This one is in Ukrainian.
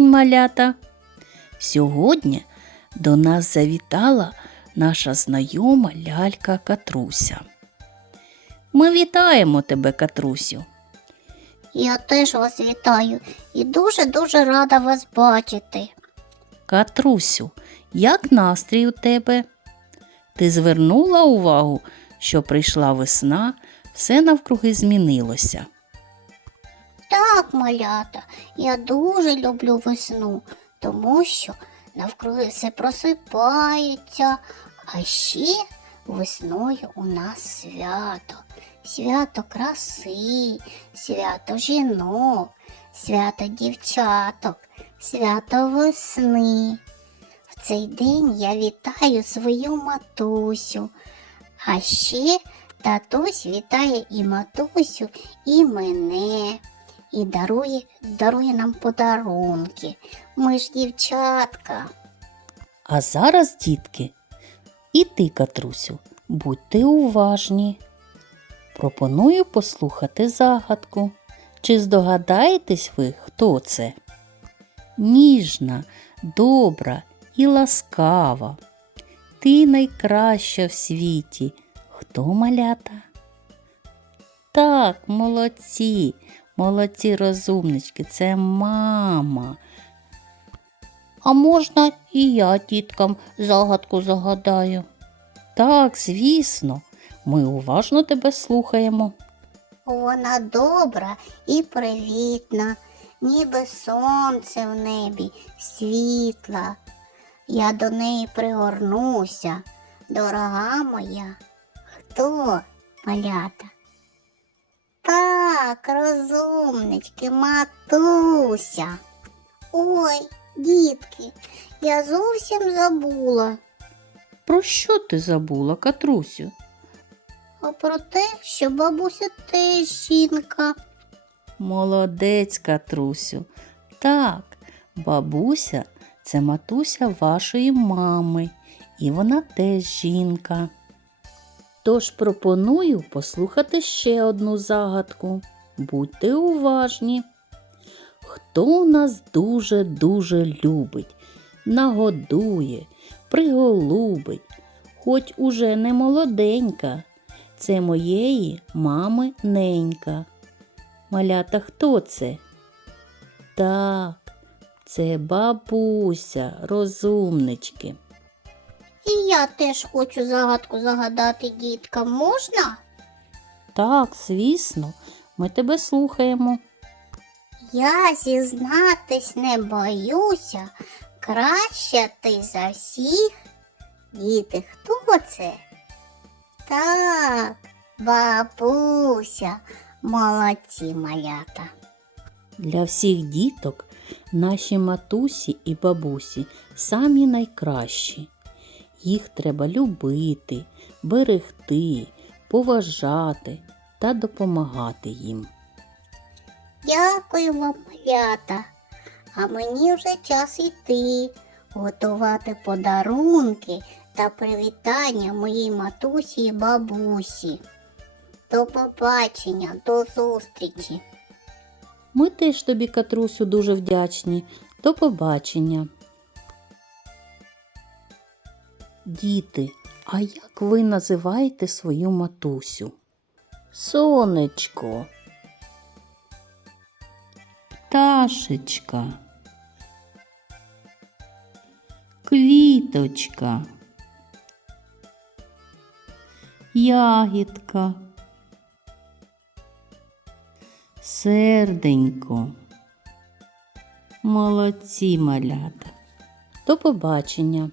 малята! Сьогодні до нас завітала наша знайома лялька Катруся. Ми вітаємо тебе, Катрусю. Я теж вас вітаю і дуже-дуже рада вас бачити. Катрусю, як настрій у тебе? Ти звернула увагу, що прийшла весна, все навкруги змінилося. Так, малята, я дуже люблю весну, тому що навкруги все просипається, а ще весною у нас свято. Свято краси, свято жінок, свято дівчаток, свято весни. В цей день я вітаю свою матусю. А ще татусь вітає і матусю, і мене, і дарує, дарує нам подарунки. Ми ж дівчатка. А зараз, дітки, і ти, Катрусю, будьте уважні. Пропоную послухати загадку. Чи здогадаєтесь ви, хто це? Ніжна, добра і ласкава. Ти найкраща в світі. Хто малята? Так, молодці, молодці розумнички, це мама. А можна і я діткам загадку загадаю? Так, звісно, ми уважно тебе слухаємо. Вона добра і привітна, ніби сонце в небі, світла. Я до неї пригорнуся, дорога моя. Хто, малята? Так, розумнички, матуся. Ой, дітки, я зовсім забула. Про що ти забула, Катрусю? А про те, що бабуся теж жінка. Молодець, Катрусю. Так, бабуся це матуся вашої мами, і вона теж жінка. Тож пропоную послухати ще одну загадку. Будьте уважні. Хто нас дуже-дуже любить, нагодує, приголубить, хоч уже не молоденька, це моєї мами ненька. Малята, хто це? Так, це бабуся, розумнички. І я теж хочу загадку загадати діткам. Можна? Так, звісно, ми тебе слухаємо. Я зізнатись не боюся. Краще ти за всіх. Діти, хто це? Так, бабуся, молодці малята. Для всіх діток наші матусі і бабусі самі найкращі. Їх треба любити, берегти, поважати та допомагати їм. Дякую вам, малята. А мені вже час іти, готувати подарунки та привітання моїй матусі і бабусі. До побачення, до зустрічі. Ми теж тобі, Катрусю, дуже вдячні. До побачення. Діти, а як ви називаєте свою матусю? Сонечко. Пташечка. Квіточка. Ягідка. Серденько. Молодці малята. До побачення.